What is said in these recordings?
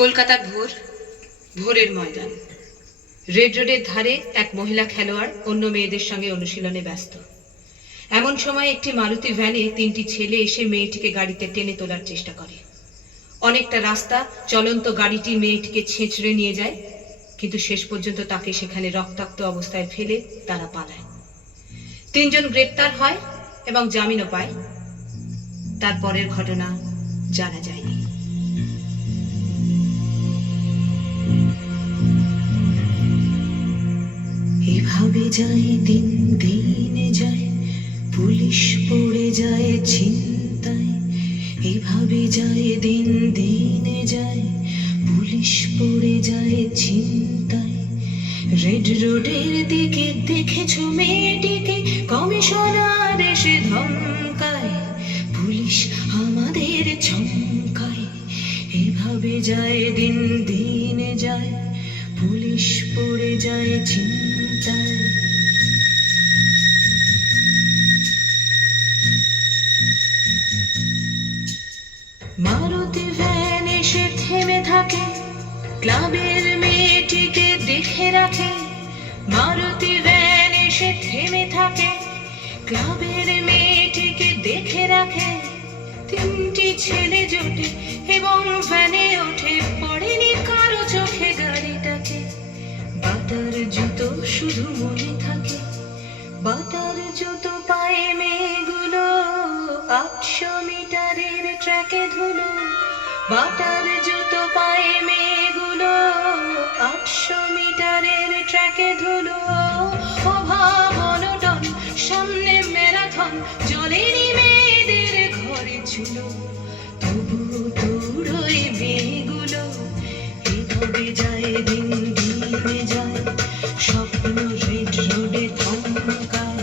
কলকাতার ভোরের ময়দান। রেড রোডের ধারে এক মহিলা খেলোয়াড় অন্য মেয়েদের সঙ্গে অনুশীলনে ব্যস্ত। এমন সময় একটি মারুতি ভ্যানে তিনটি ছেলে এসে মেয়েটিকে গাড়িতে টেনে তোলার চেষ্টা করে। অনেকটা রাস্তা চলন্ত গাড়িটি মেয়েটিকে ছেঁচড়ে নিয়ে যায়, কিন্তু শেষ পর্যন্ত তাকে সেখানে রক্তাক্ত অবস্থায় ফেলে তারা পালায়। তিনজন গ্রেপ্তার হয় এবং জামিনও পায়। তারপরের ঘটনা জানা যায়নি। এভাবে যায় দিন দিন যায়, পুলিশ পড়ে যায় চিন্তায়। এভাবে যায় দিন দিন যায়, পুলিশ পড়ে যায় চিন্তায়। রেড রোডের দিকে দেখেছো মেয়েটিকে, কমিশনার এসে ধমকায়, পুলিশ আমাদের চমকায়। এভাবে যায় দিন দিন যায়, পুলিশ পড়ে যায় চিন্তায়। মারুতি ভ্যান এসে থেমে থাকে, ক্লাবের মেয়েটিকে দেখে রাখে। মারুতি ভ্যান এসে থেমে থাকে, ক্লাবের মেয়েটিকে দেখে রাখে। তিনটি ছেলে জোটে এবং ভ্যানে ওঠে, পড়েনি কারো চোখে গাড়িটাকে। বাটার জুতো শুধু মনে থাকে, বাটার জুতো পায়ে মেয়েগুলো 800 মিটারের ট্র্যাকে ধুলো। বাটার জুতো পায়ে মেয়েগুলো 800 মিটারের ট্র্যাকে ধুলো। অভাব অনটন সামনে ম্যারাথন, জলেনি মেয়েদের ঘরে চুলো। তবু দৌড়োয় মেয়েগুলো, এভাবে যায় দিন দিন যায়, স্বপ্ন রেড রোডে থমকায়।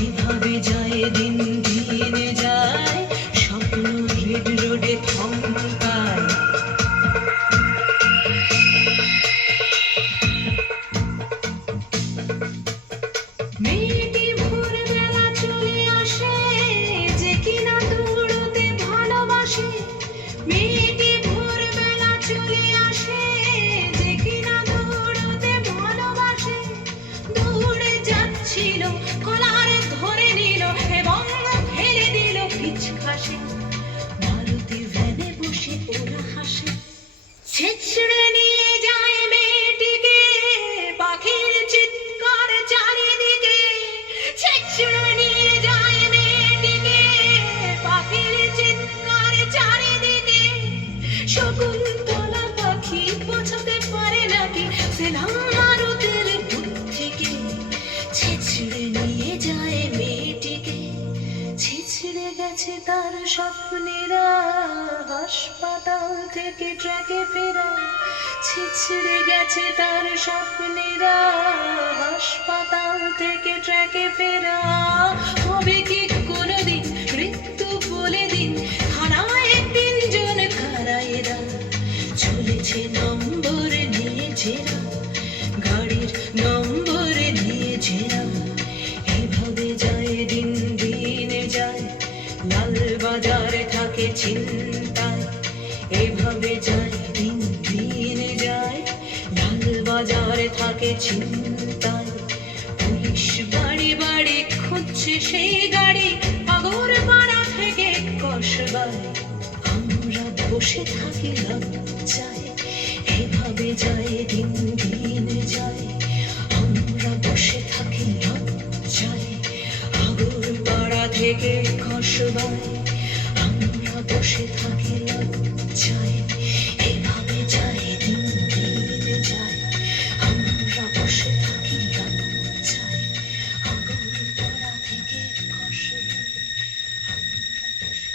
এভাবে যায় দিন দিন যায়, স্বপ্ন রেড রোডে থমকায়। মেয়েটি ভোরবেলা চলে আসে, যে কিনা দৌড়তে ভালোবাসে। মেয়েটি ভোরবেলা চলে আসে, যে কিনা দৌড়তে ভালোবাসে। দৌড়ে যাচ্ছিল, কলার ধরে নিল এবং ফেলে দিল পিছখাসে। মারুতি ভ্যানে বসে ওরা হাসে, ছেঁচড়ে নিয়ে যায় মেয়েটিকে, পাখির চিৎকার চারিদিকে। ছেঁচড়ে নিয়ে যায় মেয়েটিকে, পাখির চিৎকার চারিদিকে। শকুন্তলা পাখি বোঝাতে পারে নাকি সেলাম মারুতির বুদ্ধিকে। ছেঁচড়ে নিয়ে যায় মেয়েটিকে, ছেঁচড়ে গেছে তার স্বপ্নেরা, হাসপাতাল থেকে ট্র্যাকে ফেরা। ছেঁচড়ে গেছে তার স্বপ্নেরা, হাসপাতাল থেকে ট্র্যাকে ফেরা। হবে কি কোনোদিন মৃত্যু বলে দিন, থানায় তিনজন কারায়েরা। চলেছে নম্বর নিয়ে জেরা, গাড়ির নম্বর নিয়ে জেরা। এভাবে যায় দিন দিন যায়, লাল বাজারে থাকে চিন্তায়। এভাবে যায় দিন দিন যায়, লাল বাজারে থাকে চিন্তায়। পুলিশ বাড়ি বাড়ি খুঁজছে সেই গাড়ি, আগরপাড়া থেকে কসবায়। আমরা বসে থাকি লজ্জায়, এভাবে যায় দিন দিন যায়। আমরা বসে থাকি লজ্জায়, আগরপাড়া থেকে কসবায়। আমরা বসে থাকি লজ্জায়।